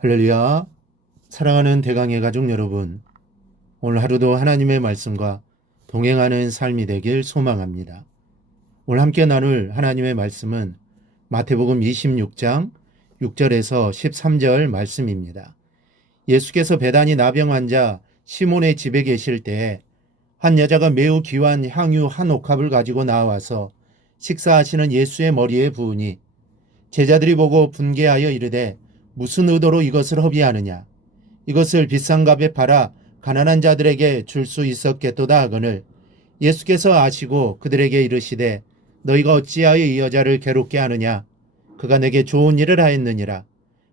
할렐루야. 사랑하는 대강의 가족 여러분, 오늘 하루도 하나님의 말씀과 동행하는 삶이 되길 소망합니다. 오늘 함께 나눌 하나님의 말씀은 마태복음 26장 6절에서 13절 말씀입니다. 예수께서 베다니 나병 환자 시몬의 집에 계실 때에 한 여자가 매우 귀한 향유 한 옥합을 가지고 나와서 식사하시는 예수의 머리에 부으니 제자들이 보고 분개하여 이르되 무슨 의도로 이것을 허비하느냐. 이것을 비싼 값에 팔아 가난한 자들에게 줄 수 있었겠도다 하거늘 예수께서 아시고 그들에게 이르시되 너희가 어찌하여 이 여자를 괴롭게 하느냐. 그가 내게 좋은 일을 하였느니라.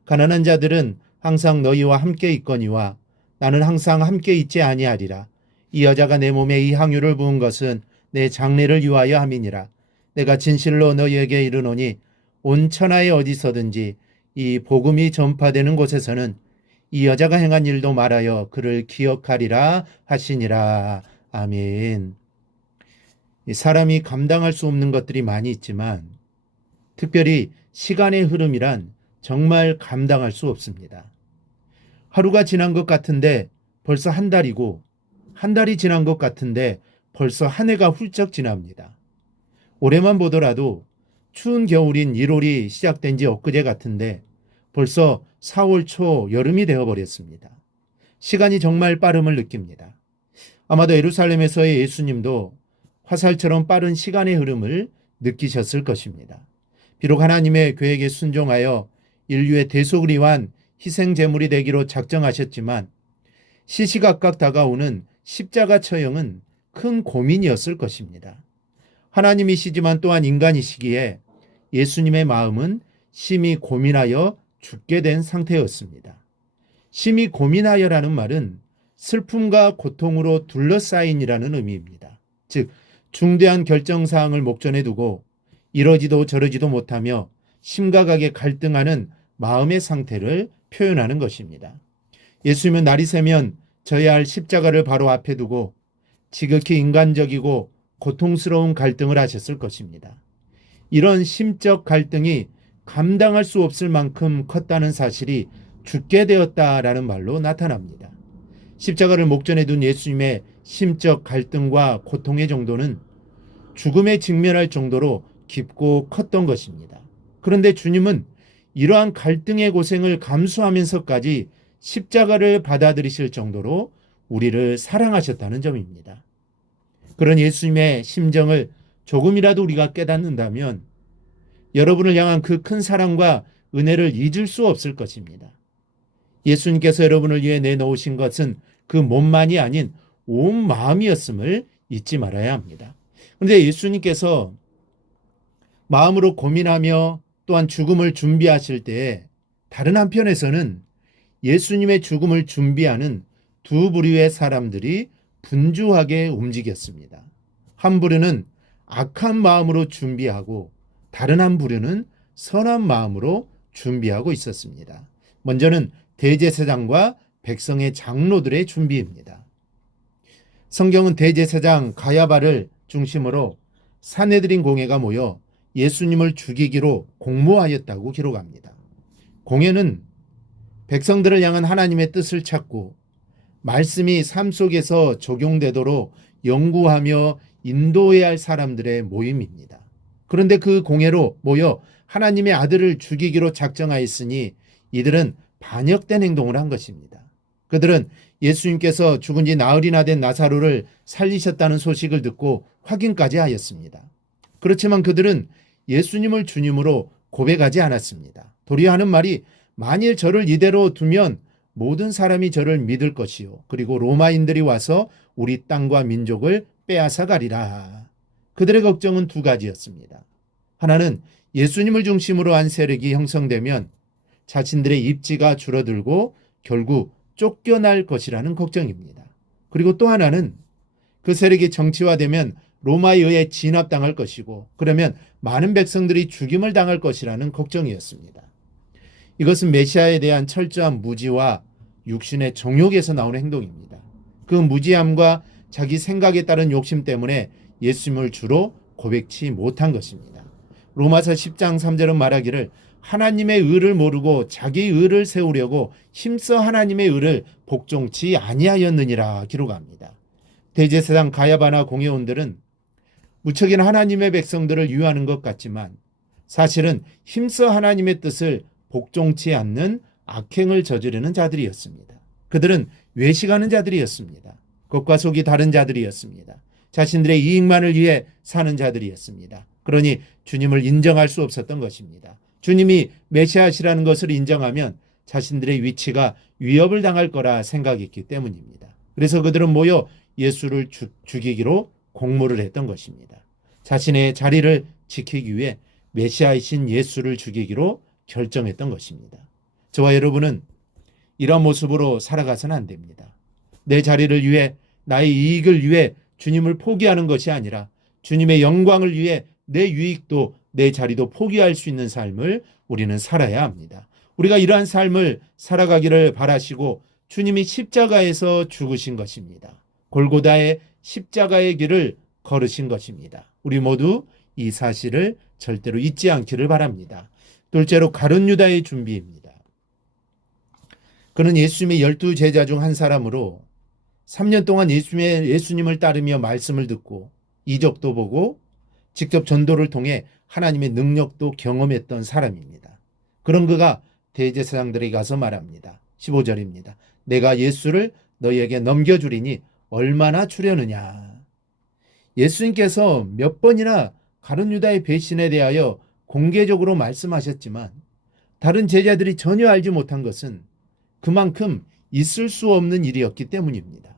가난한 자들은 항상 너희와 함께 있거니와 나는 항상 함께 있지 아니하리라. 이 여자가 내 몸에 이 향유를 부은 것은 내 장례를 위하여 함이니라. 내가 진실로 너희에게 이르노니 온 천하에 어디서든지 이 복음이 전파되는 곳에서는 이 여자가 행한 일도 말하여 그를 기억하리라 하시니라. 아멘. 사람이 감당할 수 없는 것들이 많이 있지만 특별히 시간의 흐름이란 정말 감당할 수 없습니다. 하루가 지난 것 같은데 벌써 한 달이고 한 달이 지난 것 같은데 벌써 한 해가 훌쩍 지납니다. 올해만 보더라도 추운 겨울인 1월이 시작된 지 엊그제 같은데 벌써 4월 초 여름이 되어버렸습니다. 시간이 정말 빠름을 느낍니다. 아마도 예루살렘에서의 예수님도 화살처럼 빠른 시간의 흐름을 느끼셨을 것입니다. 비록 하나님의 계획에 순종하여 인류의 대속을 위한 희생제물이 되기로 작정하셨지만 시시각각 다가오는 십자가 처형은 큰 고민이었을 것입니다. 하나님이시지만 또한 인간이시기에 예수님의 마음은 심히 고민하여 죽게 된 상태였습니다. 심히 고민하여라는 말은 슬픔과 고통으로 둘러싸인이라는 의미입니다. 즉 중대한 결정사항을 목전에 두고 이러지도 저러지도 못하며 심각하게 갈등하는 마음의 상태를 표현하는 것입니다. 예수님은 날이 새면 져야 할 십자가를 바로 앞에 두고 지극히 인간적이고 고통스러운 갈등을 하셨을 것입니다. 이런 심적 갈등이 감당할 수 없을 만큼 컸다는 사실이 죽게 되었다라는 말로 나타납니다. 십자가를 목전에 둔 예수님의 심적 갈등과 고통의 정도는 죽음에 직면할 정도로 깊고 컸던 것입니다. 그런데 주님은 이러한 갈등의 고생을 감수하면서까지 십자가를 받아들이실 정도로 우리를 사랑하셨다는 점입니다. 그런 예수님의 심정을 조금이라도 우리가 깨닫는다면 여러분을 향한 그 큰 사랑과 은혜를 잊을 수 없을 것입니다. 예수님께서 여러분을 위해 내놓으신 것은 그 몸만이 아닌 온 마음이었음을 잊지 말아야 합니다. 그런데 예수님께서 마음으로 고민하며 또한 죽음을 준비하실 때에 다른 한편에서는 예수님의 죽음을 준비하는 두 부류의 사람들이 분주하게 움직였습니다. 한 부류는 악한 마음으로 준비하고 다른 한 부류는 선한 마음으로 준비하고 있었습니다. 먼저는 대제사장과 백성의 장로들의 준비입니다. 성경은 대제사장 가야바를 중심으로 산헤드린 공회가 모여 예수님을 죽이기로 공모하였다고 기록합니다. 공회는 백성들을 향한 하나님의 뜻을 찾고 말씀이 삶 속에서 적용되도록 연구하며 인도해야 할 사람들의 모임입니다. 그런데 그 공회로 모여 하나님의 아들을 죽이기로 작정하였으니 이들은 반역된 행동을 한 것입니다. 그들은 예수님께서 죽은 지 나흘이나 된 나사로를 살리셨다는 소식을 듣고 확인까지 하였습니다. 그렇지만 그들은 예수님을 주님으로 고백하지 않았습니다. 도리어 하는 말이 만일 저를 이대로 두면 모든 사람이 저를 믿을 것이요 그리고 로마인들이 와서 우리 땅과 민족을 빼앗아 가리라. 그들의 걱정은 두 가지였습니다. 하나는 예수님을 중심으로 한 세력이 형성되면 자신들의 입지가 줄어들고 결국 쫓겨날 것이라는 걱정입니다. 그리고 또 하나는 그 세력이 정치화되면 로마에 의해 진압당할 것이고 그러면 많은 백성들이 죽임을 당할 것이라는 걱정이었습니다. 이것은 메시아에 대한 철저한 무지와 육신의 정욕에서 나오는 행동입니다. 그 무지함과 자기 생각에 따른 욕심 때문에 예수님을 주로 고백치 못한 것입니다. 로마서 10장 3절은 말하기를 하나님의 의를 모르고 자기 의를 세우려고 힘써 하나님의 의를 복종치 아니하였느니라 기록합니다. 대제사장 가야바나 공회원들은 무척이나 하나님의 백성들을 유하는 것 같지만 사실은 힘써 하나님의 뜻을 복종치 않는 악행을 저지르는 자들이었습니다. 그들은 외식하는 자들이었습니다. 겉과 속이 다른 자들이었습니다. 자신들의 이익만을 위해 사는 자들이었습니다. 그러니 주님을 인정할 수 없었던 것입니다. 주님이 메시아시라는 것을 인정하면 자신들의 위치가 위협을 당할 거라 생각했기 때문입니다. 그래서 그들은 모여 예수를 죽이기로 공모를 했던 것입니다. 자신의 자리를 지키기 위해 메시아이신 예수를 죽이기로 결정했던 것입니다. 저와 여러분은 이런 모습으로 살아가서는 안 됩니다. 내 자리를 위해, 나의 이익을 위해 주님을 포기하는 것이 아니라 주님의 영광을 위해 내 유익도 내 자리도 포기할 수 있는 삶을 우리는 살아야 합니다. 우리가 이러한 삶을 살아가기를 바라시고 주님이 십자가에서 죽으신 것입니다. 골고다의 십자가의 길을 걸으신 것입니다. 우리 모두 이 사실을 절대로 잊지 않기를 바랍니다. 둘째로 가룟 유다의 준비입니다. 그는 예수님의 12제자 중 한 사람으로 3년 동안 예수님을 따르며 말씀을 듣고 이적도 보고 직접 전도를 통해 하나님의 능력도 경험했던 사람입니다. 그런 그가 대제사장들에게 가서 말합니다. 15절입니다. 내가 예수를 너희에게 넘겨주리니 얼마나 주려느냐. 예수님께서 몇 번이나 가룟 유다의 배신에 대하여 공개적으로 말씀하셨지만 다른 제자들이 전혀 알지 못한 것은 그만큼 있을 수 없는 일이었기 때문입니다.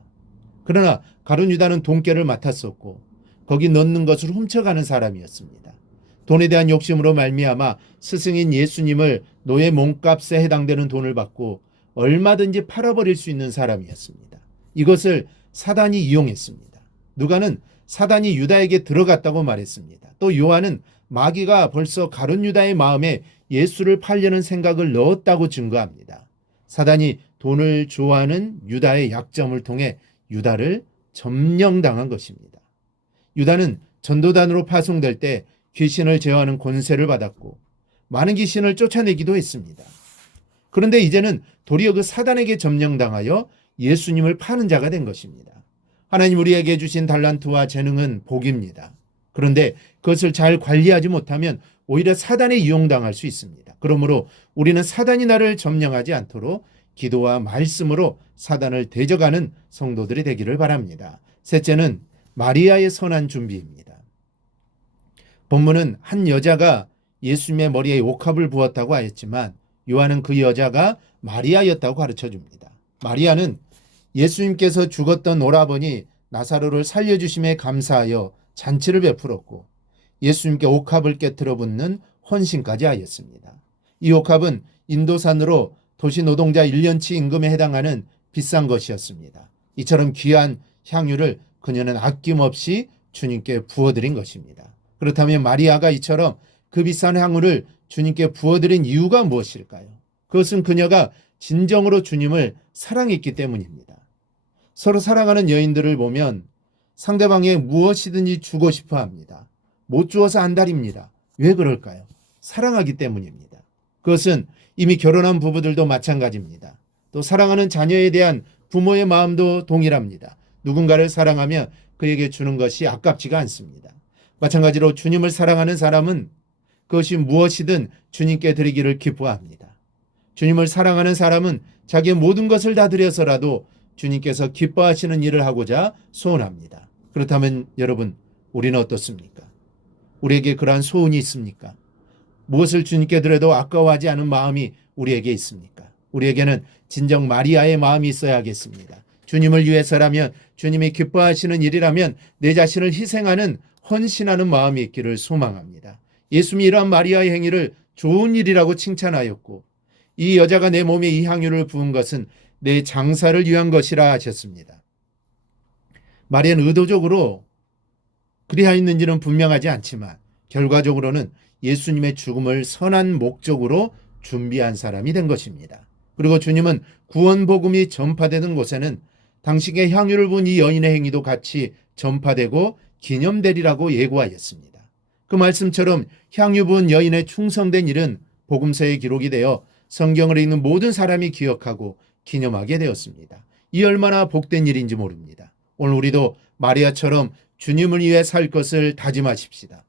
그러나 가룟 유다는 돈깨를 맡았었고 거기 넣는 것을 훔쳐가는 사람이었습니다. 돈에 대한 욕심으로 말미암아 스승인 예수님을 노예 몸값에 해당되는 돈을 받고 얼마든지 팔아버릴 수 있는 사람이었습니다. 이것을 사단이 이용했습니다. 누가는 사단이 유다에게 들어갔다고 말했습니다. 또 요한은 마귀가 벌써 가룟 유다의 마음에 예수를 팔려는 생각을 넣었다고 증거합니다. 사단이 돈을 좋아하는 유다의 약점을 통해 유다를 점령당한 것입니다. 유다는 전도단으로 파송될 때 귀신을 제어하는 권세를 받았고 많은 귀신을 쫓아내기도 했습니다. 그런데 이제는 도리어 그 사단에게 점령당하여 예수님을 파는 자가 된 것입니다. 하나님 우리에게 주신 달란트와 재능은 복입니다. 그런데 그것을 잘 관리하지 못하면 오히려 사단에 이용당할 수 있습니다. 그러므로 우리는 사단이 나를 점령하지 않도록 기도와 말씀으로 사단을 대적하는 성도들이 되기를 바랍니다. 셋째는 마리아의 선한 준비입니다. 본문은 한 여자가 예수님의 머리에 옥합을 부었다고 하였지만 요한은 그 여자가 마리아였다고 가르쳐줍니다. 마리아는 예수님께서 죽었던 오라버니 나사로를 살려주심에 감사하여 잔치를 베풀었고 예수님께 옥합을 깨트려 붓는 헌신까지 하였습니다. 이 옥합은 인도산으로 도시 노동자 1년치 임금에 해당하는 비싼 것이었습니다. 이처럼 귀한 향유를 그녀는 아낌없이 주님께 부어드린 것입니다. 그렇다면 마리아가 이처럼 그 비싼 향유를 주님께 부어드린 이유가 무엇일까요? 그것은 그녀가 진정으로 주님을 사랑했기 때문입니다. 서로 사랑하는 여인들을 보면 상대방에 무엇이든지 주고 싶어 합니다. 못 주어서 안달입니다. 왜 그럴까요? 사랑하기 때문입니다. 그것은 이미 결혼한 부부들도 마찬가지입니다. 또 사랑하는 자녀에 대한 부모의 마음도 동일합니다. 누군가를 사랑하면 그에게 주는 것이 아깝지가 않습니다. 마찬가지로 주님을 사랑하는 사람은 그것이 무엇이든 주님께 드리기를 기뻐합니다. 주님을 사랑하는 사람은 자기의 모든 것을 다 드려서라도 주님께서 기뻐하시는 일을 하고자 소원합니다. 그렇다면 여러분, 우리는 어떻습니까? 우리에게 그러한 소원이 있습니까? 무엇을 주님께 드려도 아까워하지 않은 마음이 우리에게 있습니까? 우리에게는 진정 마리아의 마음이 있어야 하겠습니다. 주님을 위해서라면, 주님이 기뻐하시는 일이라면 내 자신을 희생하는 헌신하는 마음이 있기를 소망합니다. 예수님이 이러한 마리아의 행위를 좋은 일이라고 칭찬하였고 이 여자가 내 몸에 이 향유를 부은 것은 내 장사를 위한 것이라 하셨습니다. 마리아는 의도적으로 그리하였는지는 분명하지 않지만 결과적으로는 예수님의 죽음을 선한 목적으로 준비한 사람이 된 것입니다. 그리고 주님은 구원 복음이 전파되는 곳에는 당신의 향유를 부은 이 여인의 행위도 같이 전파되고 기념되리라고 예고하였습니다. 그 말씀처럼 향유 부은 여인의 충성된 일은 복음서에 기록이 되어 성경을 읽는 모든 사람이 기억하고 기념하게 되었습니다. 이 얼마나 복된 일인지 모릅니다. 오늘 우리도 마리아처럼 주님을 위해 살 것을 다짐하십시다.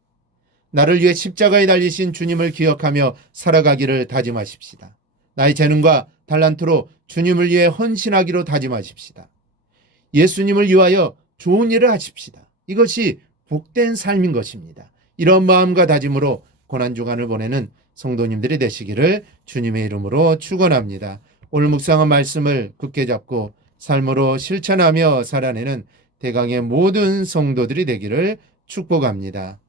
나를 위해 십자가에 달리신 주님을 기억하며 살아가기를 다짐하십시다. 나의 재능과 달란트로 주님을 위해 헌신하기로 다짐하십시다. 예수님을 위하여 좋은 일을 하십시다. 이것이 복된 삶인 것입니다. 이런 마음과 다짐으로 고난주간을 보내는 성도님들이 되시기를 주님의 이름으로 축원합니다. 오늘 묵상한 말씀을 굳게 잡고 삶으로 실천하며 살아내는 대강의 모든 성도들이 되기를 축복합니다.